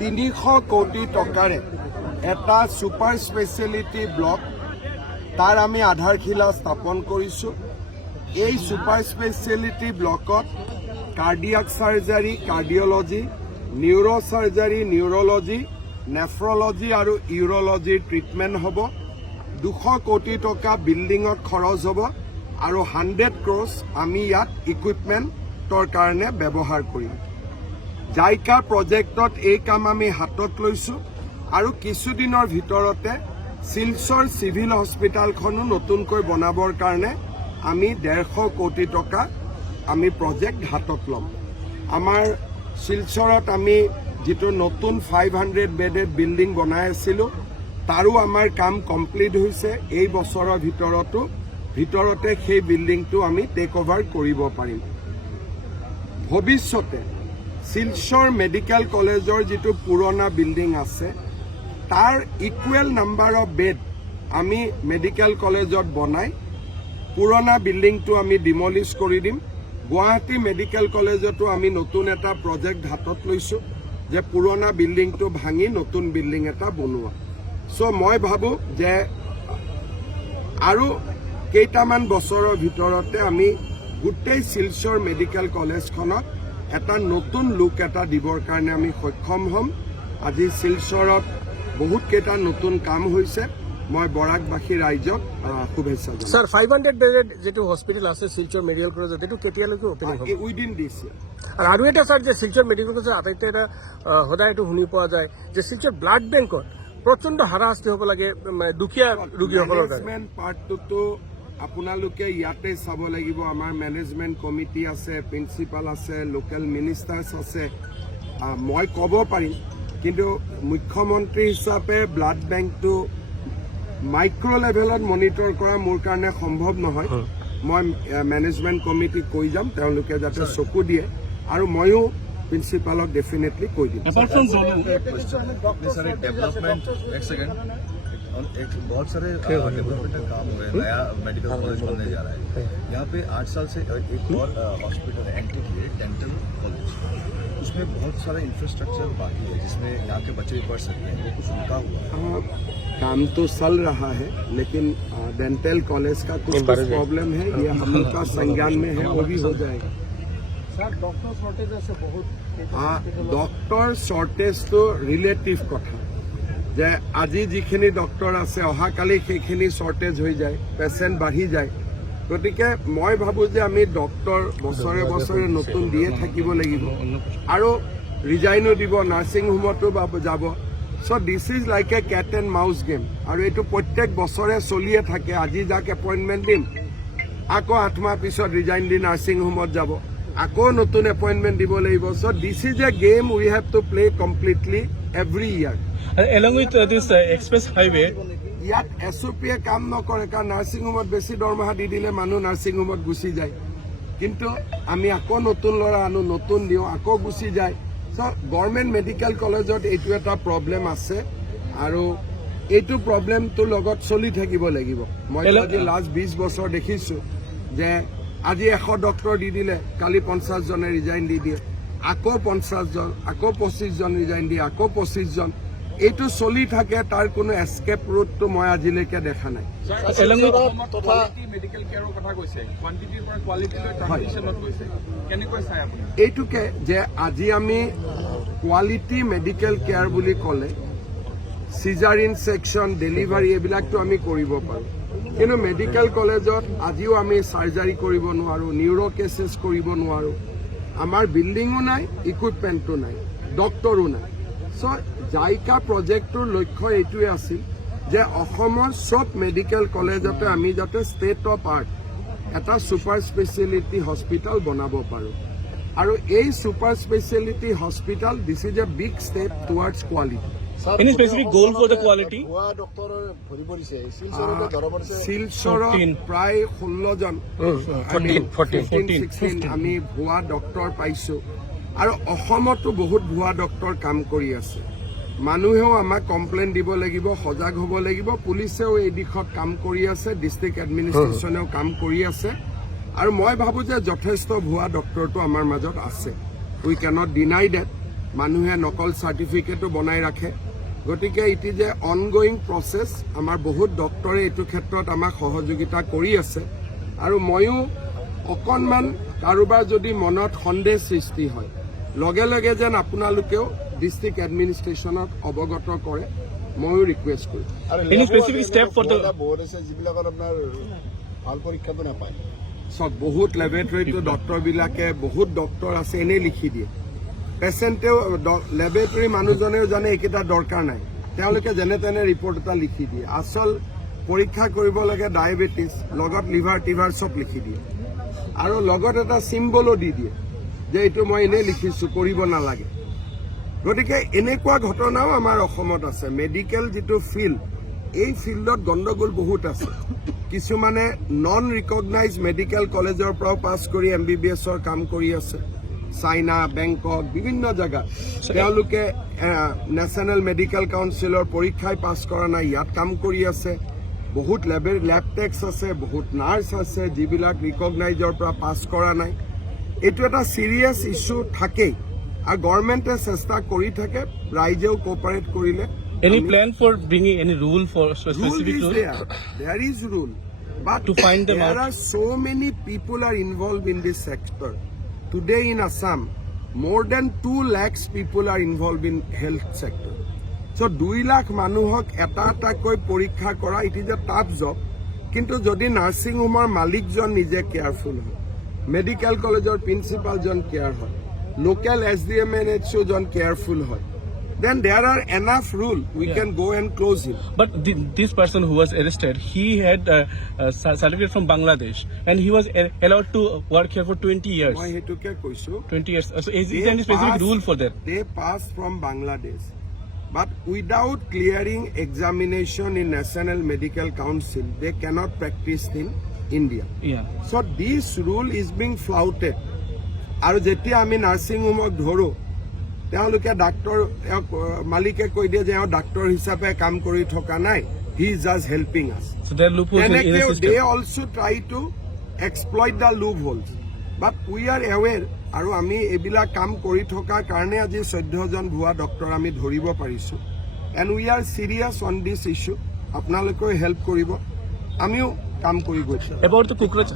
300 কোটি টকাৰে এটা সুপাৰ স্পেচিয়েলিটি ব্লক তাৰ আমি আধাৰশিলা স্থাপন কৰিছোঁ। এই সুপাৰ স্পেচিয়েলিটি ব্লকত কাৰ্ডিয়াক সাৰ্জাৰী, কাৰ্ডিঅলজি, নিউৰো সাৰ্জাৰী, নিউৰলজি, নেফ্ৰলজি আৰু ইউৰলজিৰ ট্ৰিটমেণ্ট হ'ব। 200 কোটি টকা বিল্ডিঙত খৰচ হ'ব আৰু 100 ক্ৰ'ৰ্ছ আমি ইয়াত ইকুইপমেণ্টৰ কাৰণে ব্যৱহাৰ কৰিম। জাইকা প্ৰজেক্টত এই কাম আমি হাতত লৈছোঁ আৰু কিছুদিনৰ ভিতৰতে শিলচৰ চিভিল হস্পিটেলখনো নতুনকৈ বনাবৰ কাৰণে আমি 150 কোটি টকা আমি প্ৰজেক্ট হাতত ল'ম। আমাৰ শিলচৰত আমি যিটো নতুন 500 বেডেড বিল্ডিং বনাই আছিলোঁ তাৰো আমাৰ কাম কমপ্লিট হৈছে। এই বছৰৰ ভিতৰতে সেই বিল্ডিংটো আমি টেক অভাৰ কৰিব পাৰিম। ভৱিষ্যতে শিলচৰ মেডিকেল কলেজৰ যিটো পুৰণা বিল্ডিং আছে তাৰ ইকুৱেল নাম্বাৰ অফ বেড আমি মেডিকেল কলেজত বনাই পুৰণা বিল্ডিংটো আমি ডিমলিছ কৰি দিম। গুৱাহাটী মেডিকেল কলেজতো আমি নতুন এটা প্ৰজেক্ট হাতত লৈছোঁ যে পুৰণা বিল্ডিংটো ভাঙি নতুন বিল্ডিং এটা বনোৱা। চ' মই ভাবোঁ যে আৰু কেইটামান বছৰৰ ভিতৰতে আমি গোটেই শিলচৰ মেডিকেল কলেজখনত এটা নতুন লুক এটা দিবৰ কাৰণে আমি সক্ষম হ'ম। আজি শিলচৰত বহুত কেইটা নতুন কাম হৈছে। মই বৰাকবাসী ৰাইজক শুভেচ্ছা জনাইছোঁ। স্যাৰ 500 বেডেড যেটো হস্পিটেল আছে শিলচৰ মেডিকেল কলেজত এইটো কেতিয়ালৈকে অপেনিং হ'ব? উইদিন দিছ আৰু এটা স্যাৰ যে শিলচৰ মেডিকেল কলেজৰ আটাইতকৈ এটা সদায় এইটো শুনি পোৱা যায় যে শিলচৰ ব্লাড বেংকত প্ৰচণ্ড হাৰাশাস্তি হ'ব লাগে দুখীয়া ৰোগীসকলৰ কাৰণে। মেনেজমেণ্ট পাৰ্টটোতো আপোনালোকে ইয়াতে চাব লাগিব। আমাৰ মেনেজমেণ্ট কমিটি আছে, প্ৰিন্সিপাল আছে, লোকেল মিনিষ্টাৰ্ছ আছে। মই ক'ব পাৰিম, কিন্তু মুখ্যমন্ত্ৰী হিচাপে ব্লাড বেংকটো মাইক্ৰ' লেভেলত মনিটৰ কৰা মোৰ কাৰণে সম্ভৱ নহয়। মই মেনেজমেণ্ট কমিটিক কৈ যাম, তেওঁলোকে যাতে চকু দিয়ে, আৰু ময়ো প্ৰিন্সিপালক ডেফিনেটলি কৈ দিম। एक बहुत सारे डेवलपमेंट का काम हो रहा है। नया मेडिकल कॉलेज बनने जा रहा है। यहाँ पे 8 साल से एक और हॉस्पिटल एंट्री किए, डेंटल कॉलेज। उसमें बहुत सारा इंफ्रास्ट्रक्चर बाकी है जिसमें यहाँ के बच्चे भी पढ़ सकते हैं। वो कुछ रुका हुआ है। काम तो चल रहा है, लेकिन डेंटल कॉलेज का कुछ प्रॉब्लम है, ये हम लोग का संज्ञान में है, वो भी हो जाएगा। सर डॉक्टर शॉर्टेज আছে বহুত। ডক্টৰ শৰ্টেজ তো ৰিলেটিভ কথা যে আজি যিখিনি ডক্টৰ আছে অহাকালি সেইখিনি শৰ্টেজ হৈ যায়, পেচেণ্ট বাঢ়ি যায়। গতিকে মই ভাবোঁ যে আমি ডক্টৰ বছৰে বছৰে নতুন দিয়ে থাকিব লাগিব আৰু ৰিজাইনো দিব, নাৰ্ছিং হোমতো যাব। So' this is like a cat and mouse game, আৰু এইটো প্ৰত্যেক বছৰে চলিয়ে থাকে। আজি যাক এপইণ্টমেণ্ট দিম, আকৌ 8 মাহ পিছত ৰিজাইন দি নাৰ্ছিং হোমত যাব, আকৌ নতুন এপইণ্টমেণ্ট দিব লাগিব। So' this is a game we have to play completely every year. Along with this express highway, ইয়াত SOPয়ে কাম নকৰে, কাৰণ নাৰ্ছিং হোমত বেছি দৰমহা দি দিলে মানুহ নাৰ্ছিং হোমত গুচি যায়। কিন্তু আমি আকৌ নতুন ল'ৰা আনো, নতুন দিওঁ, আকৌ গুচি যায়। চ' গভৰ্ণমেণ্ট মেডিকেল কলেজত এইটো এটা প্ৰব্লেম আছে, আৰু এইটো প্ৰব্লেমটোৰ লগত চলি থাকিব লাগিব। মই আজি লাষ্ট 20 বছৰ দেখিছোঁ যে আজি 100 ডক্টৰ দি দিলে, কালি 50 জনে ৰিজাইন দি দিয়ে, আকৌ 50 জন, আকৌ 25 জন ৰিজাইন দিয়ে, আকৌ 25 জন। এইটো চলি থাকে, তাৰ কোনো এস্কেপ ৰুটটো মই আজিলৈকে দেখা নাই। এইটোকে যে আজি আমি কোৱালিটি মেডিকেল কেয়াৰ বুলি ক'লে চিজাৰিন ছেকশ্যন, ডেলিভাৰী এইবিলাকতো আমি কৰিব পাৰোঁ, কিন্তু মেডিকেল কলেজত আজিও আমি চাৰ্জাৰী কৰিব নোৱাৰোঁ, নিউৰো কেছেছ কৰিব নোৱাৰোঁ। আমাৰ বিল্ডিঙো নাই, ইকুইপমেণ্টো নাই, ডক্টৰো নাই। চ' জাইকা প্ৰজেক্টটোৰ লক্ষ্য এইটোৱে আছিল যে অসমৰ চব মেডিকেল কলেজতে আমি যাতে ষ্টেট অফ আৰ্ট এটা ছুপাৰ স্পেচিয়েলিটি হস্পিটেল বনাব পাৰোঁ। আৰু এই super speciality hospital this is a big step towards quality. any specific goal for the quality? শিলচৰত প্ৰায় 16 জন, 14-16 আমি ভুৱা ডক্টৰ পাইছোঁ, আৰু অসমতো বহুত ভুৱা ডক্টৰ কাম কৰি আছে। মানুহেও আমাক কমপ্লেইন দিব লাগিব, সজাগ হ'ব লাগিব। পুলিচেও এই দিশত কাম কৰি আছে, ডিষ্ট্ৰিক্ট এডমিনিষ্ট্ৰেশ্যনেও কাম কৰি আছে, আৰু মই ভাবোঁ যে যথেষ্ট ভুৱা ডক্টৰটো আমাৰ মাজত আছে। উই কেনট ডিনাই ডেট। মানুহে নকল চাৰ্টিফিকেটো বনাই ৰাখে গতিকে it is a ongoing process আমাৰ বহুত ডক্টৰে এইটো ক্ষেত্ৰত আমাক সহযোগিতা কৰি আছে আৰু ময়ো অকণমান কাৰোবাৰ যদি মনত সন্দেহ সৃষ্টি হয় লগে লগে যেন আপোনালোকেও ডিষ্ট্ৰিক্ট এডমিনিষ্ট্ৰেশ্যনক অৱগত কৰে ময়ো ৰিকুৱেষ্ট কৰিম Any specific step for the বহুত আছে যিবিলাকত আপোনাৰ ভাল পৰীক্ষাটো নাপায় চব বহুত লেবৰেটৰীটো ডক্টৰবিলাকে বহুত ডক্টৰ আছে এনেই লিখি দিয়ে পেচেণ্টেও লেবৰেটৰী মানুহজনেও জানে এইকেইটা দৰকাৰ নাই তেওঁলোকে যেনে তেনে ৰিপৰ্ট এটা লিখি দিয়ে আচল পৰীক্ষা কৰিব লাগে ডায়েবেটিছ লগত লিভাৰ টিভাৰ চব লিখি দিয়ে আৰু লগত এটা চিম্বলো দি দিয়ে যে এইটো মই এনেই লিখিছোঁ কৰিব নালাগে গতিকে এনেকুৱা ঘটনাও আমাৰ অসমত আছে মেডিকেল যিটো ফিল্ড এই ফিল্ডত গণ্ডগোল বহুত আছে কিছুমানে নন ৰিকগনাইজ মেডিকেল কলেজৰ পৰাও পাছ কৰি MBBSৰ কাম কৰি আছে চাইনা বেংকক বিভিন্ন জেগাত তেওঁলোকে নেশ্যনেল মেডিকেল কাউন্সিলৰ পৰীক্ষাই পাছ কৰা নাই ইয়াত কাম কৰি আছে বহুত লেব টেক্স আছে বহুত নাৰ্ছ আছে যিবিলাক ৰিকগনাইজৰ পৰা পাছ কৰা নাই এইটো এটা চিৰিয়াছ ইছ্যু থাকেই আৰু গভৰ্ণমেণ্টে চেষ্টা কৰি থাকে ৰাইজেও কোঅপাৰেট কৰিলে any plan for bringing any rule for Rule specific is rule? there is rule but To find them there out. are so many people are involved in this sector today in Assam more than 2 lakhs people are involved in health sector so 2 lakh মানুহক এটা এটাকৈ পৰীক্ষা কৰা it is a tough job কিন্তু যদি nursing হোমৰ মালিকজন নিজে careful হয় মেডিকেল কলেজৰ প্ৰিন্সিপালজন কেয়াৰ হয় লোকেল SDMNHO জন কেয়াৰফুল হয় then there are enough rule we can go and close him But this person who was arrested, he had a certificate from Bangladesh, and he was allowed to work here for 20 years. মই হেতুকে কৈছো 20 years. So is there any specific rule for that? They passed from Bangladesh, but without clearing examination in National Medical Council, they cannot practice in India. Yeah. So this rule is being flouted. আৰু যেতিয়া আমি nursing হোমক ধৰো তেওঁলোকে doctor মালিকে কৈ দিয়ে যে doctor হিচাপে কাম কৰি থকা নাই হি ইজ জাষ্ট হেল্পিং আছ So there are loopholes in the they system. also try to exploit the loopholes but we are aware আৰু আমি এইবিলাক কাম কৰি থকাৰ কাৰণে আজি 14 জন ভুৱা ডক্টৰ আমি ধৰিব পাৰিছো and we are serious on this issue আপোনালোকেও হেল্প কৰিব আমিও কাম কৰি গৈছো About the cockroach.